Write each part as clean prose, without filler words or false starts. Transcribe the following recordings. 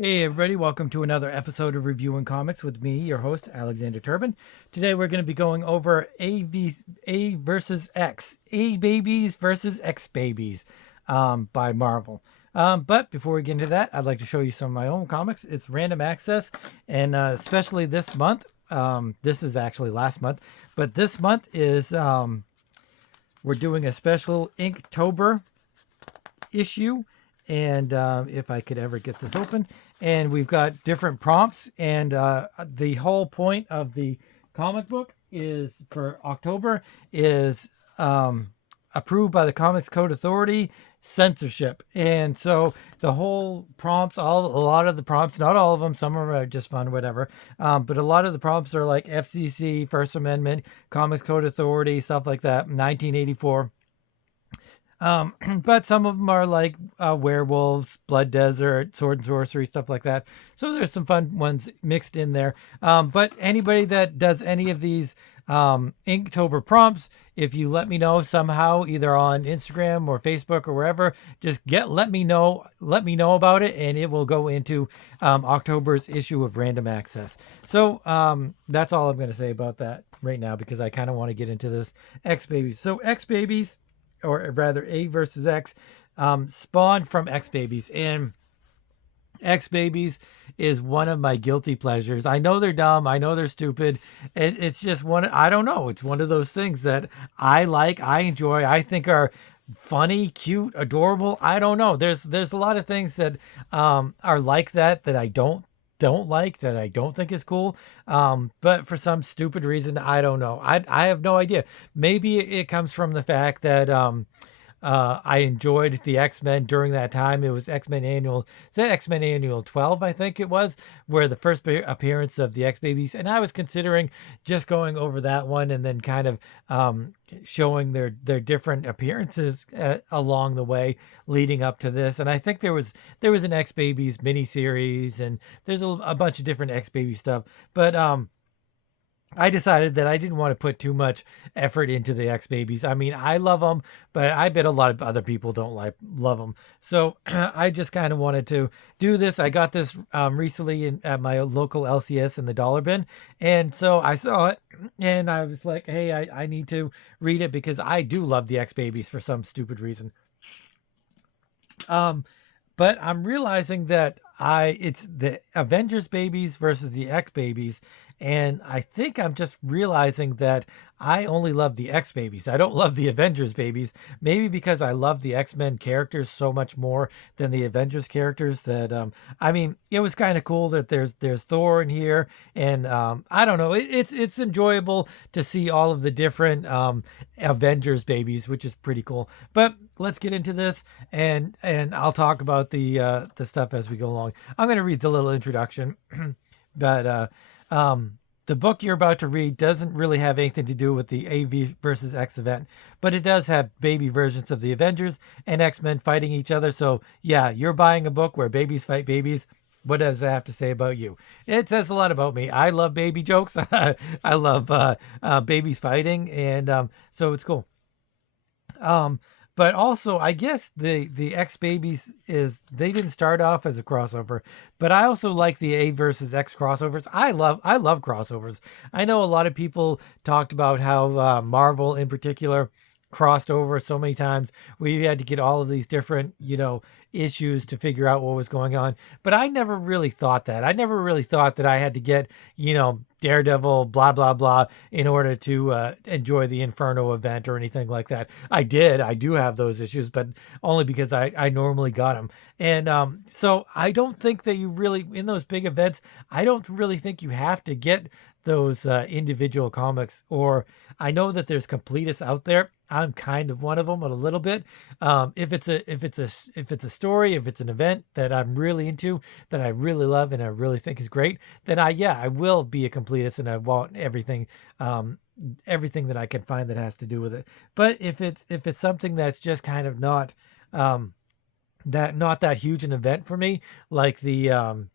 Hey everybody, welcome to another episode of Reviewing Comics with me, your host, Alexander Turbin. Today we're going to be going over A versus X, A Babies versus X Babies by Marvel. But before we get into that, I'd like to show you some of my own comics. It's random access, and especially this month, this is actually last month, but this month is, we're doing a special Inktober issue. And if I could ever get this open, and we've got different prompts, and the whole point of the comic book is for October is approved by the Comics Code Authority censorship. And so the whole prompts, a lot of the prompts, not all of them, some of them are just fun, whatever, but a lot of the prompts are like FCC, First Amendment, Comics Code Authority, stuff like that, 1984. But some of them are like werewolves, blood desert, sword and sorcery, stuff like that. So there's some fun ones mixed in there. But anybody that does any of these Inktober prompts, if you let me know somehow, either on Instagram or Facebook or wherever, just let me know about it, and it will go into October's issue of Random Access. So that's all I'm going to say about that right now, because I kind of want to get into this X Babies. So X Babies, or rather A versus X, spawned from X Babies. And X Babies is one of my guilty pleasures. I know they're dumb. I know they're stupid. It's just I don't know. It's one of those things that I like, I enjoy, I think are funny, cute, adorable. I don't know. There's a lot of things that are like that I don't like, that I don't think is cool. But for some stupid reason, I don't know. I have no idea. Maybe it comes from the fact that I enjoyed the X-Men during that time. It was X-Men Annual, is that X-Men Annual 12, I think it was, where the first appearance of the X-Babies, and I was considering just going over that one and then kind of showing their different appearances along the way leading up to this. And I think there was an X-Babies miniseries, and there's a bunch of different X-Baby stuff, but I decided that I didn't want to put too much effort into the X Babies. I mean, I love them, but I bet a lot of other people don't love them. So I just kind of wanted to do this. I got this recently at my local LCS in the dollar bin, and so I saw it, and I was like, hey, I need to read it because I do love the X Babies for some stupid reason. But I'm realizing that it's the Avengers babies versus the X babies, and I think I'm just realizing that I only love the X babies. I don't love the Avengers babies. Maybe because I love the X-Men characters so much more than the Avengers characters. That I mean, it was kind of cool that there's Thor in here, and I don't know. It's enjoyable to see all of the different Avengers babies, which is pretty cool. But let's get into this, and I'll talk about the stuff as we go along. I'm going to read the little introduction, but the book you're about to read doesn't really have anything to do with the AV versus X event, but it does have baby versions of the Avengers and X-Men fighting each other. So yeah, you're buying a book where babies fight babies. What does that have to say about you? It says a lot about me. I love baby jokes. I love babies fighting, and so it's cool. Um, but also, I guess the X Babies they didn't start off as a crossover, but I also like the A versus X crossovers. I love crossovers. I know a lot of people talked about how Marvel in particular crossed over so many times. We had to get all of these different issues to figure out what was going on. But I never really thought that. I never really thought that I had to get Daredevil, blah, blah, blah, in order to enjoy the Inferno event or anything like that. I did. I do have those issues, but only because I normally got them. And so I don't think that you really, in those big events, I don't really think you have to get those individual comics. Or I know that there's completists out there. I'm kind of one of them a little bit. If it's a story, if it's an event that I'm really into, that I really love and I really think is great, then I will be a completist, and I want everything that I can find that has to do with it. But if it's something that's just kind of not that huge an event for me, like the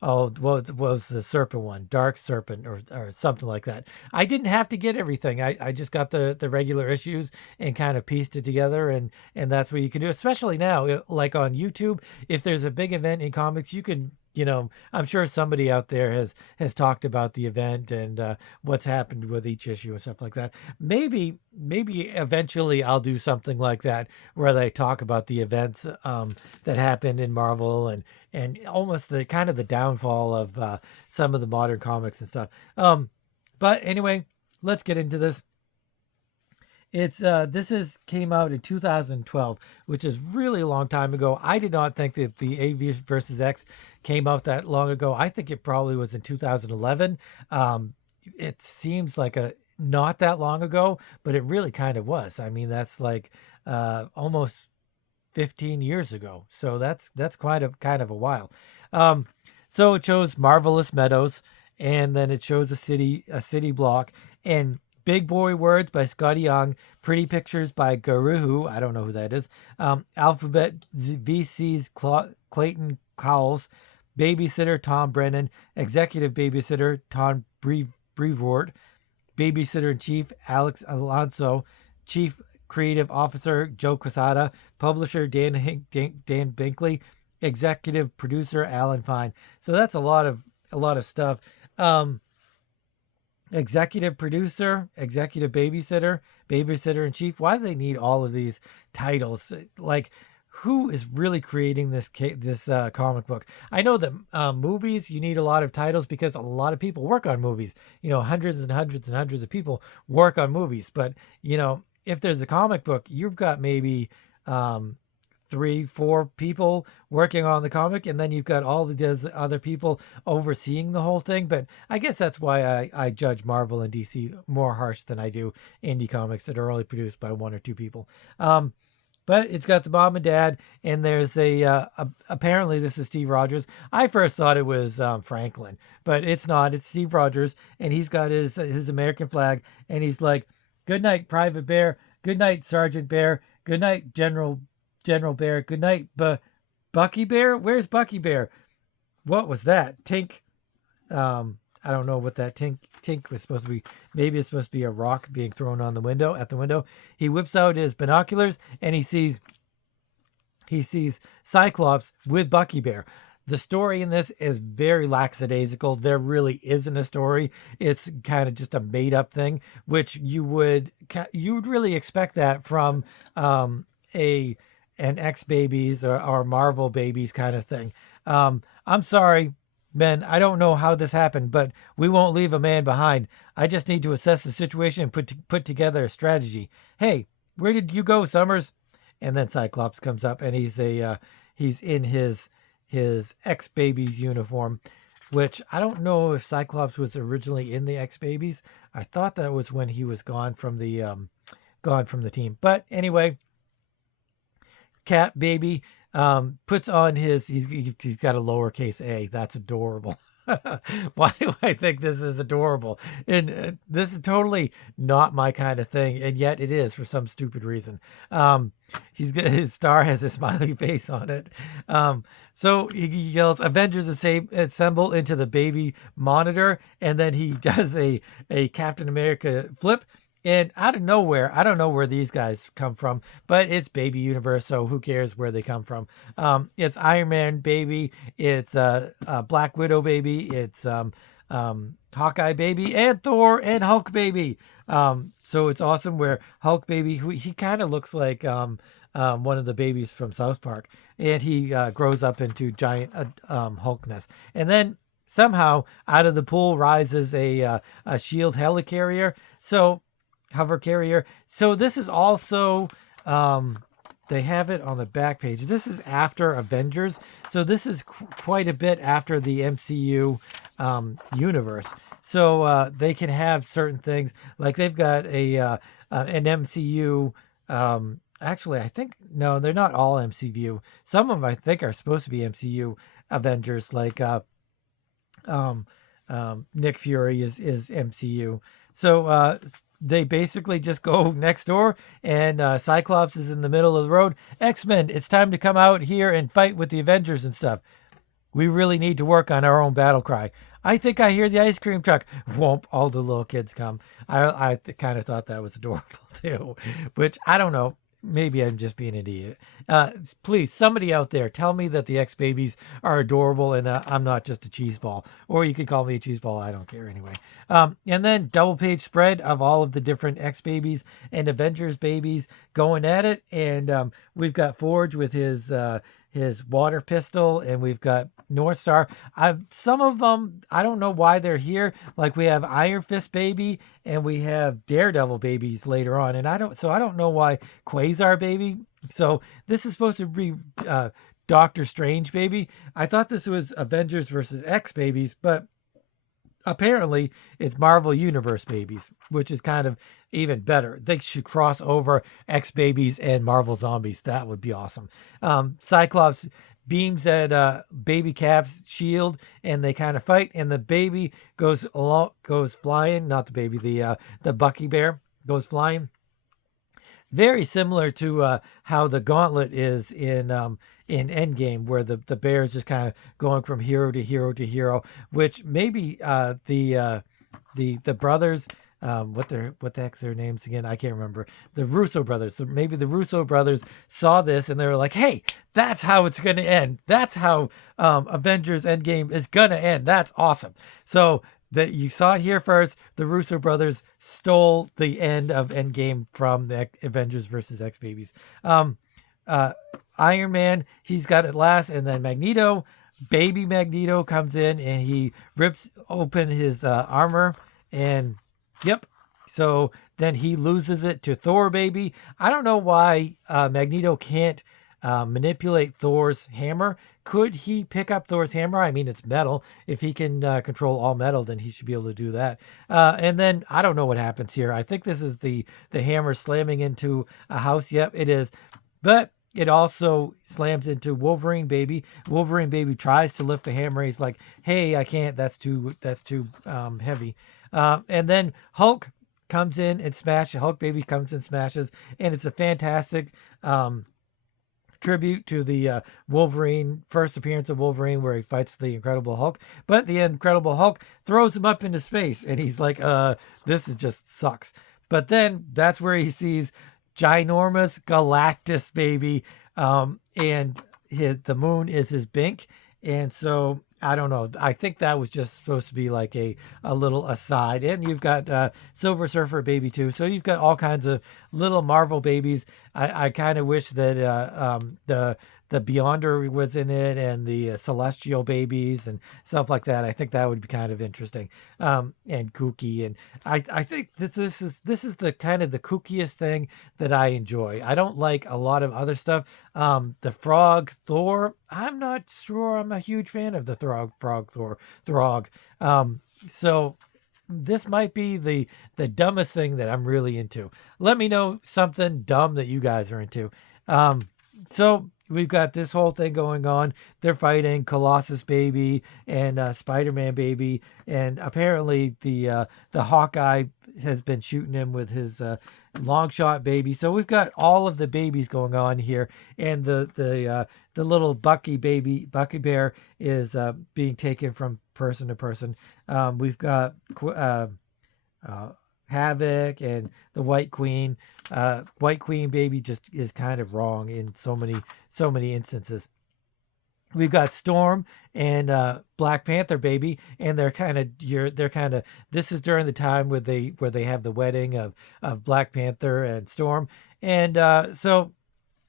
what was the serpent one, dark serpent, or something like that, I didn't have to get everything. I just got the regular issues and kind of pieced it together, and that's what you can do, especially now, like on YouTube. If there's a big event in comics, you can I'm sure somebody out there has talked about the event and what's happened with each issue and stuff like that. Maybe eventually I'll do something like that where they talk about the events that happened in Marvel and almost the kind of the downfall of some of the modern comics and stuff. But anyway, let's get into this. It's this is came out in 2012, which is really a long time ago. I did not think that the A versus X came out that long ago. I think it probably was in 2011. It seems like a not that long ago, but it really kind of was. I mean, that's like almost 15 years ago. So that's quite a kind of a while. Um, so it shows Marvelous Meadows, and then it shows a city block, and Big Boy Words by Scotty Young, Pretty Pictures by Garuhu, I don't know who that is. Alphabet VC's Clayton Cowles, Babysitter Tom Brennan, Executive Babysitter Tom Brevoort, Babysitter in Chief Alex Alonso, Chief Creative Officer Joe Quesada, Publisher Dan Binkley, Executive Producer Alan Fine. So that's a lot of stuff. Um, Executive Producer, Executive Babysitter, Babysitter in Chief. Why do they need all of these titles? Like, who is really creating this comic book? I know that movies, you need a lot of titles because a lot of people work on movies. Hundreds and hundreds and hundreds of people work on movies. But if there's a comic book, you've got maybe um, 3, 4 people working on the comic, and then you've got all the other people overseeing the whole thing. But I guess that's why I judge Marvel and DC more harsh than I do indie comics that are only produced by 1 or 2 people. But it's got the mom and dad, and there's apparently this is Steve Rogers. I first thought it was Franklin, but it's not. It's Steve Rogers, and he's got his American flag, and he's like, "Good night, Private Bear. Good night, Sergeant Bear. Good night, General Bear. Good night, Bucky Bear. Where's Bucky Bear? What was that? Tink. I don't know what that tink was supposed to be. Maybe it's supposed to be a rock being thrown on the window at the window. He whips out his binoculars and he sees Cyclops with Bucky Bear. The story in this is very lackadaisical. There really isn't a story. It's kind of just a made up thing, which you would really expect that from a an X Babies or Marvel Babies kind of thing. I'm sorry, Ben, I don't know how this happened, but we won't leave a man behind. I just need to assess the situation and put together a strategy. Hey, where did you go, Summers? And then Cyclops comes up, and he's in his X Babies uniform, which I don't know if Cyclops was originally in the X Babies. I thought that was when he was gone from the team. But anyway, Cat Baby puts on he's got a lowercase a. That's adorable. Why do I think this is adorable? And this is totally not my kind of thing, and yet it is for some stupid reason. His star has a smiley face on it. So he yells, "Avengers assemble into the baby monitor," and then he does a Captain America flip. And out of nowhere, I don't know where these guys come from, but it's Baby Universe, so who cares where they come from? It's Iron Man Baby, it's Black Widow Baby, it's Hawkeye Baby, and Thor and Hulk Baby. So it's awesome where Hulk Baby, he kind of looks like one of the babies from South Park, and he grows up into giant Hulkness. And then somehow out of the pool rises a shield helicarrier. So hover carrier. So this is also they have it on the back page. This is after Avengers, so this is quite a bit after the MCU universe. So they can have certain things like they've got an MCU. Actually, I think no, they're not all MCU. Some of them I think are supposed to be MCU Avengers, like Nick Fury is MCU. So they basically just go next door, and Cyclops is in the middle of the road. X-Men, it's time to come out here and fight with the Avengers and stuff. We really need to work on our own battle cry. I think I hear the ice cream truck. Whoop, all the little kids come. I kind of thought that was adorable too, which I don't know. maybe I'm just being an idiot. Please, somebody out there, tell me that the X Babies are adorable and I'm not just a cheese ball. Or you could call me a cheese ball. I don't care anyway. And then double page spread of all of the different X Babies and Avengers babies going at it. And we've got Forge with his water pistol, and we've got North Star. Some of them, I don't know why they're here. Like we have Iron Fist baby, and we have Daredevil babies later on, and I don't know why Quasar baby. So this is supposed to be Doctor Strange baby. I thought this was Avengers versus X babies, but apparently it's Marvel Universe babies, which is kind of even better. They should cross over X babies and Marvel zombies. That would be awesome. Cyclops beams at baby Cap's shield, and they kind of fight. And the baby goes flying. Not the baby, the Bucky bear goes flying. Very similar to how the Gauntlet is in Endgame, where the bear is just kind of going from hero to hero to hero. Which maybe the brothers, what the heck's their names again? I can't remember. The Russo brothers. So maybe the Russo brothers saw this and they were like, "Hey, that's how it's gonna end. That's how Avengers Endgame is gonna end. That's awesome." So that you saw it here first. The Russo brothers stole the end of Endgame from the Avengers versus X Babies. Uh, Iron Man, he's got it last, and then Magneto, baby Magneto comes in and he rips open his armor, and yep. So then he loses it to Thor baby. I don't know why Magneto can't manipulate Thor's hammer. Could he pick up Thor's hammer? I mean, it's metal. If he can control all metal, then he should be able to do that. And then I don't know what happens here. I think this is the hammer slamming into a house. Yep, it is. But it also slams into Wolverine baby. Wolverine baby tries to lift the hammer. He's like, "Hey, I can't. That's too heavy." And then Hulk comes in and smashes. Hulk baby comes and smashes, and it's a fantastic tribute to the Wolverine first appearance of Wolverine, where he fights the Incredible Hulk. But the Incredible Hulk throws him up into space, and he's like, this is just sucks." But then that's where he sees ginormous Galactus baby, and the moon is his bink. And so I don't know. I think that was just supposed to be like a little aside. And you've got Silver Surfer baby too. So you've got all kinds of little Marvel babies. I kind of wish that the Beyonder was in it, and the Celestial babies and stuff like that. I think that would be kind of interesting, and kooky. And I think this is the kind of the kookiest thing that I enjoy. I don't like a lot of other stuff. The Frog Thor, I'm not sure I'm a huge fan of the Frog Thor Throg. So this might be the dumbest thing that I'm really into. Let me know something dumb that you guys are into. So we've got this whole thing going on. They're fighting Colossus baby and Spider-Man baby, and apparently the Hawkeye has been shooting him with his long shot baby. So we've got all of the babies going on here, and the little Bucky bear is being taken from person to person. We've got Havoc and the White Queen. White Queen baby just is kind of wrong in so many instances. We've got Storm and Black Panther baby, and they're kind of this is during the time where they have the wedding of Black Panther and Storm, and so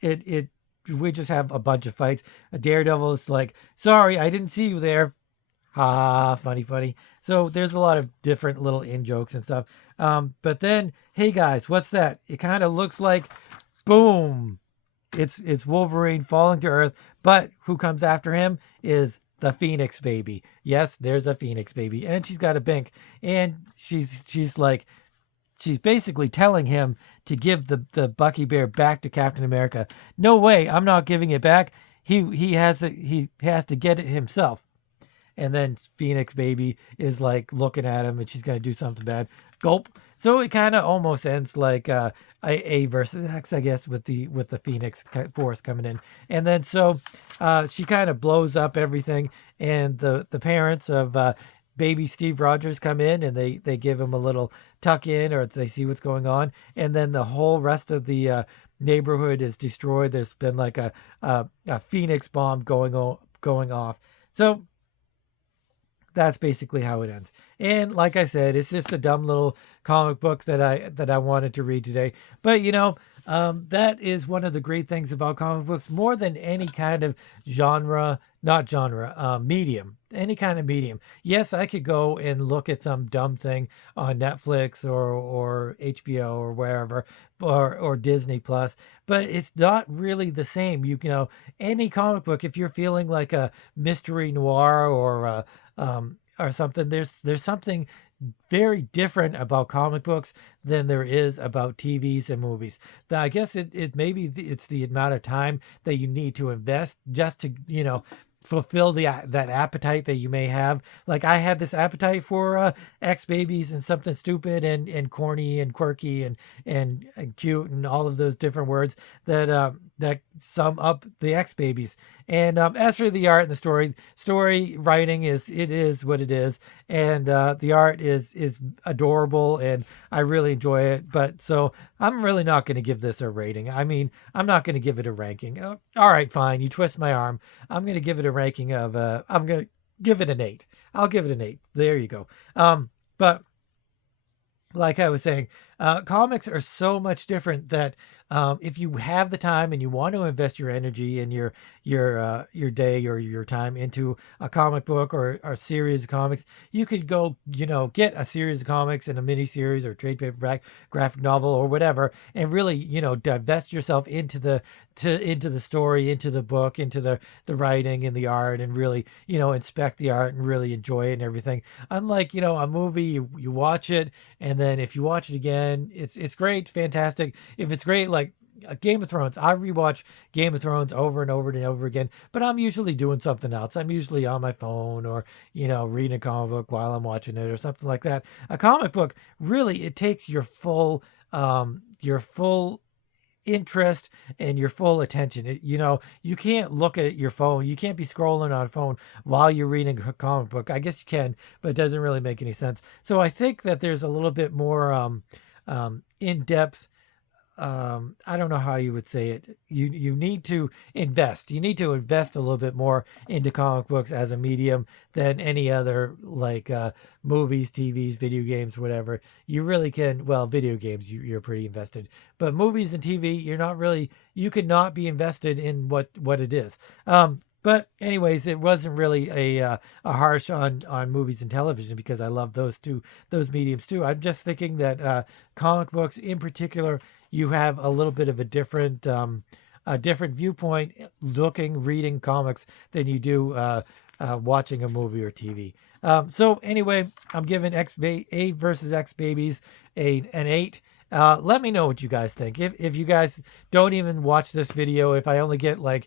it we just have a bunch of fights. Daredevil is like, "Sorry, I didn't see you there." Ha, funny. So there's a lot of different little in jokes and stuff. But then, hey guys, what's that? It kind of looks like, boom, it's Wolverine falling to Earth. But who comes after him is the Phoenix baby. Yes, there's a Phoenix baby, and she's got a bink, and she's basically telling him to give the Bucky bear back to Captain America. No way, I'm not giving it back. He has to get it himself. And then Phoenix baby is like looking at him, and she's gonna do something bad. Gulp. So it kind of almost ends like A versus X, I guess, with the Phoenix force coming in. And then so she kind of blows up everything, and the parents of baby Steve Rogers come in, and they give him a little tuck in, or they see what's going on. And then the whole rest of the neighborhood is destroyed. There's been like a phoenix bomb going off. So that's basically how it ends. And like I said, it's just a dumb little comic book that I wanted to read today. But that is one of the great things about comic books, more than any kind of genre, not genre, medium, any kind of medium. Yes, I could go and look at some dumb thing on Netflix or HBO or wherever, or Disney Plus, but it's not really the same. Any comic book, if you're feeling like a mystery noir or something. There's something very different about comic books than there is about TVs and movies. I guess it maybe it's the amount of time that you need to invest just to fulfill that appetite that you may have. Like I had this appetite for X Babies and something stupid and corny and quirky and cute and all of those different words that sum up the X Babies. And as for the art and the story writing is what it is, and the art is adorable, and I really enjoy it. But so I'm really not going to give this a rating. I mean, I'm not going to give it a ranking. All right, fine. You twist my arm. I'm going to give it a ranking of I'm going to give it an 8. I'll give it an 8. There you go. But like I was saying, comics are so much different that if you have the time and you want to invest your energy and your day or your time into a comic book or a series of comics, you could go get a series of comics and a mini series or trade paperback graphic novel or whatever, and really divest yourself into the story, into the book, into the writing and the art, and really inspect the art and really enjoy it and everything. Unlike a movie, you watch it, and then if you watch it again, it's great, fantastic. If it's great, like Game of Thrones, I rewatch Game of Thrones over and over and over again, but I'm usually doing something else. I'm usually on my phone or reading a comic book while I'm watching it or something like that. A comic book, really, it takes your full interest and your full attention. You can't look at your phone. You can't be scrolling on a phone while you're reading a comic book. I guess you can, but it doesn't really make any sense. So I think that there's a little bit more in-depth. I don't know how you would say it. You need to invest. You need to invest a little bit more into comic books as a medium than any other, like movies, TVs, video games, whatever. You really can. Well, video games you're pretty invested, but movies and TV you're not really. You could not be invested in what it is. But anyways, it wasn't really a harsh on movies and television because I love those mediums too. I'm just thinking that comic books in particular, you have a little bit of a different viewpoint reading comics than you do watching a movie or TV. So anyway, I'm giving A versus X Babies an 8. Let me know what you guys think. If you guys don't even watch this video, if I only get like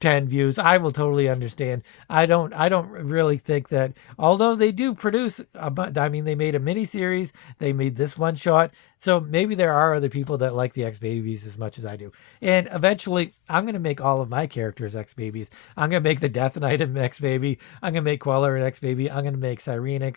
10 views, I will totally understand. I don't really think that, although they do produce I mean, they made a mini series, they made this one shot, so maybe there are other people that like the X Babies as much as I do. And eventually I'm going to make all of my characters X Babies. I'm going to make the Death Knight an X Baby. I'm going to make Queller an X Baby. I'm going to make Cyrene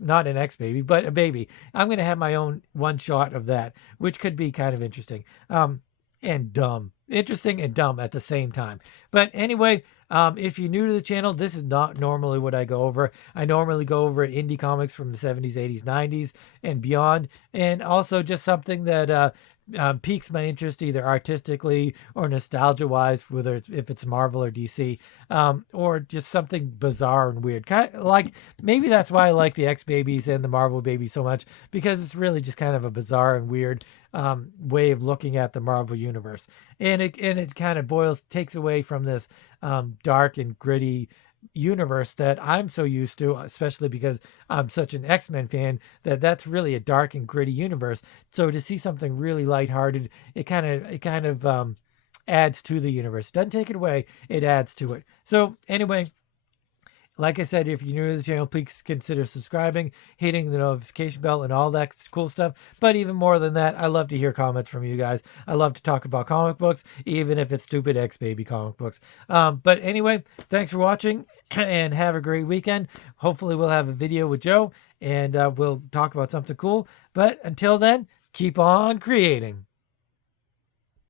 not an X Baby, but a baby. I'm going to have my own one shot of that, which could be kind of interesting. And dumb. Interesting and dumb at the same time. But anyway, if you're new to the channel, this is not normally what I go over. I normally go over indie comics from the 70s, 80s, 90s, and beyond. And also just something that piques my interest either artistically or nostalgia-wise, if it's Marvel or DC, or just something bizarre and weird. Kind of like, maybe that's why I like the X Babies and the Marvel Babies so much, because it's really just kind of a bizarre and weird way of looking at the Marvel universe, and it kind of takes away from this dark and gritty universe that I'm so used to, especially because I'm such an X-Men fan, that's really a dark and gritty universe. So to see something really lighthearted, it kind of adds to the universe. Doesn't take it away, it adds to it. So anyway, like I said, if you're new to the channel, please consider subscribing, hitting the notification bell, and all that cool stuff. But even more than that, I love to hear comments from you guys. I love to talk about comic books, even if it's stupid X-Baby comic books. But anyway, thanks for watching, and have a great weekend. Hopefully we'll have a video with Joe, and we'll talk about something cool. But until then, keep on creating.